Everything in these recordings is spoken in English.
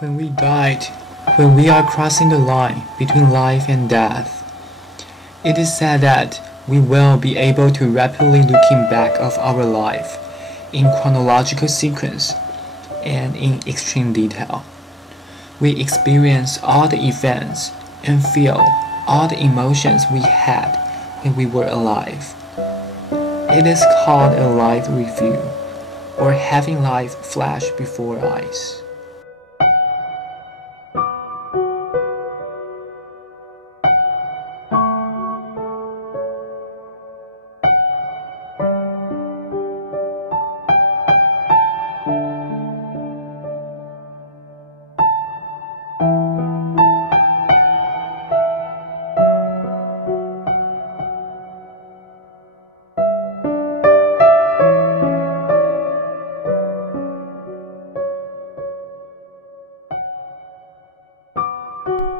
When we died, when we are crossing the line between life and death, it is said that we will be able to rapidly looking back of our life in chronological sequence and in extreme detail. We experience all the events and feel all the emotions we had when we were alive. It is called a life review, or having life flash before eyes.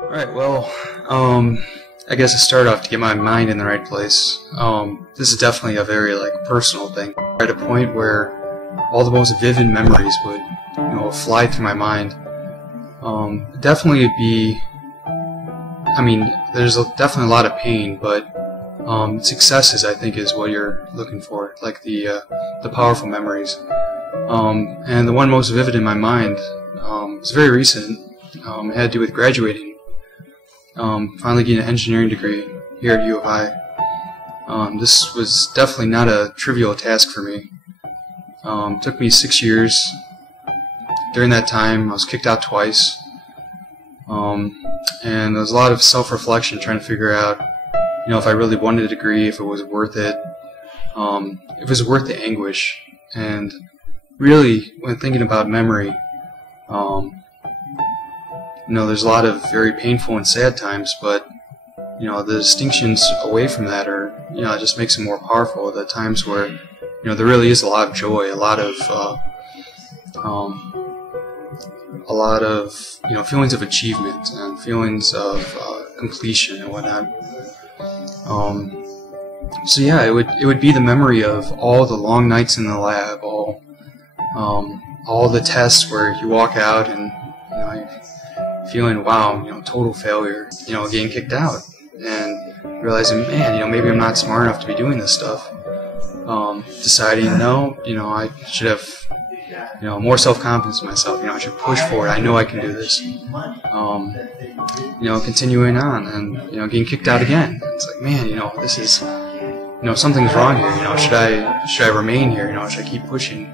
Alright, well, I guess to start off, to get my mind in the right place, this is definitely a very, personal thing. At a point where all the most vivid memories would, fly through my mind. Definitely would be, there's definitely a lot of pain, but, successes, I think, is what you're looking for, like the powerful memories. And the one most vivid in my mind, is very recent. It had to do with graduating. Finally getting an engineering degree here at U of I. This was definitely not a trivial task for me. It took me 6 years. During that time, I was kicked out twice. And there was a lot of self-reflection trying to figure out, if I really wanted a degree, if it was worth it, if it was worth the anguish. And really, when thinking about memory, there's a lot of very painful and sad times, but, the distinctions away from that are, it just makes it more powerful. The times where, there really is a lot of joy, a lot of, feelings of achievement and feelings of completion and whatnot. So yeah, it would be the memory of all the long nights in the lab, all the tests where you walk out and, feeling, wow, total failure, getting kicked out, and realizing, man, maybe I'm not smart enough to be doing this stuff. Deciding, no, I should have, more self-confidence in myself, I should push forward, I know I can do this. Continuing on, and, getting kicked out again. It's like, man, this is, something's wrong here, should I remain here, should I keep pushing?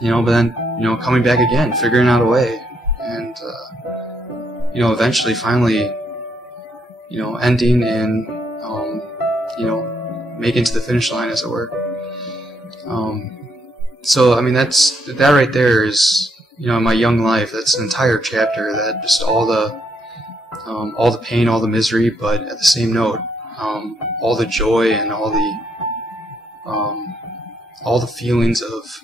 But then, coming back again, figuring out a way, and, eventually, finally, ending and, making to the finish line, as it were. So, that right there is, in my young life, that's an entire chapter, that just all the pain, all the misery, but at the same note, all the joy and all the feelings of,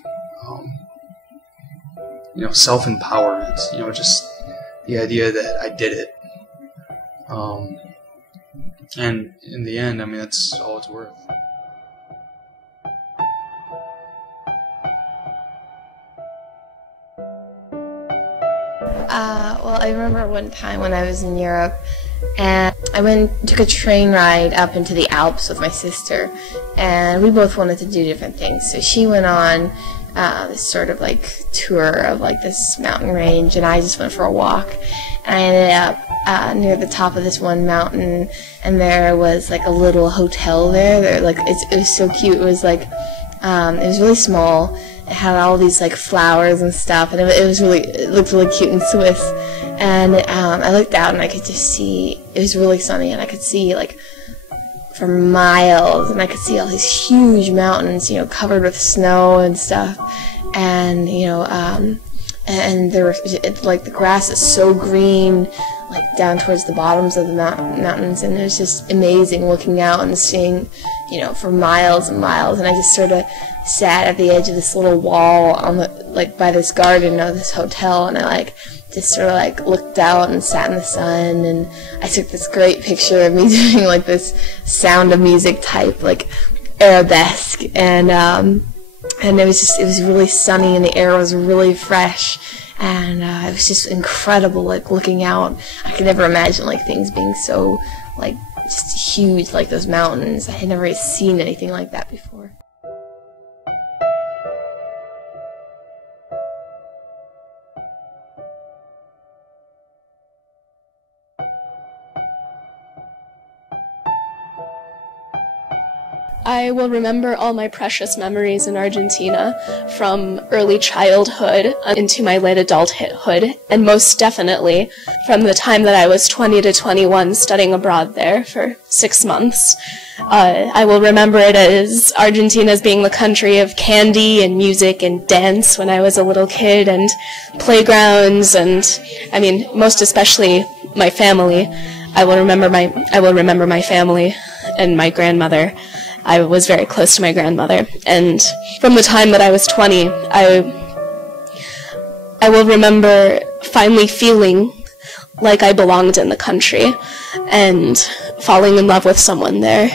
self-empowerment, just the idea that I did it. And in the end, that's all it's worth. Well, I remember one time when I was in Europe, and I took a train ride up into the Alps with my sister, and we both wanted to do different things. So she went on this sort of tour of this mountain range, and I just went for a walk. And I ended up near the top of this one mountain, and there was a little hotel there. It was so cute. It was it was really small. It had all these flowers and stuff, and it looked really cute and Swiss. And I looked out and I could just see, it was really sunny, and I could see for miles, and I could see all these huge mountains, covered with snow and stuff. And and there were the grass is so green, down towards the bottoms of the mountains, and it was just amazing looking out and seeing, for miles and miles. And I just sort of sat at the edge of this little wall on the by this garden of this hotel, and I just sort of looked out and sat in the sun, and I took this great picture of me doing this Sound of Music type arabesque, and it was really sunny, and the air was really fresh, and it was just incredible, like looking out. I could never imagine like things being so like just huge, like those mountains. I had never seen anything like that before. I will remember all my precious memories in Argentina from early childhood into my late adulthood, and most definitely from the time that I was 20 to 21 studying abroad there for 6 months. I will remember it as Argentina as being the country of candy and music and dance when I was a little kid, and playgrounds, and I mean most especially my family. I will remember my family and my grandmother. I was very close to my grandmother, and from the time that I was 20, I will remember finally feeling like I belonged in the country and falling in love with someone there.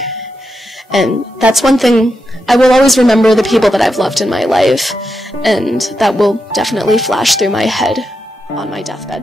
And that's one thing. I will always remember the people that I've loved in my life, and that will definitely flash through my head on my deathbed.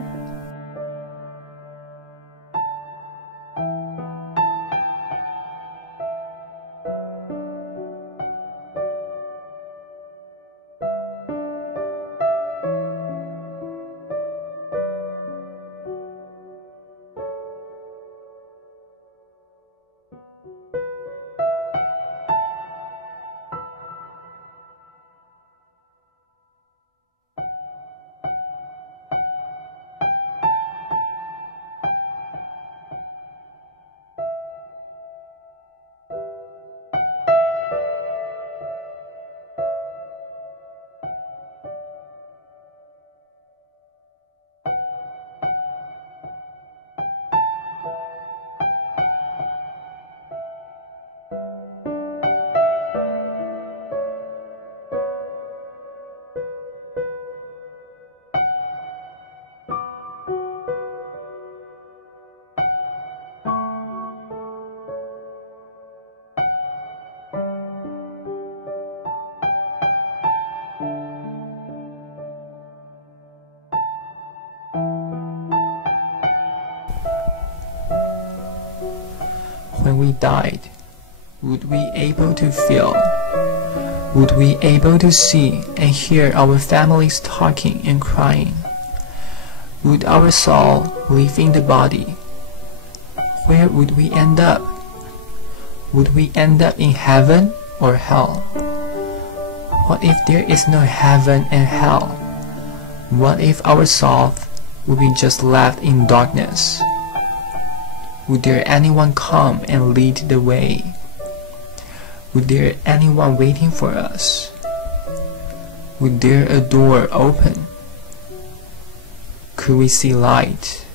When we died, would we able to feel? Would we able to see and hear our families talking and crying? Would our soul live in the body? Where would we end up? Would we end up in heaven or hell? What if there is no heaven and hell? What if our soul would be just left in darkness? Would there anyone come and lead the way? Would there anyone waiting for us? Would there a door open? Could we see light?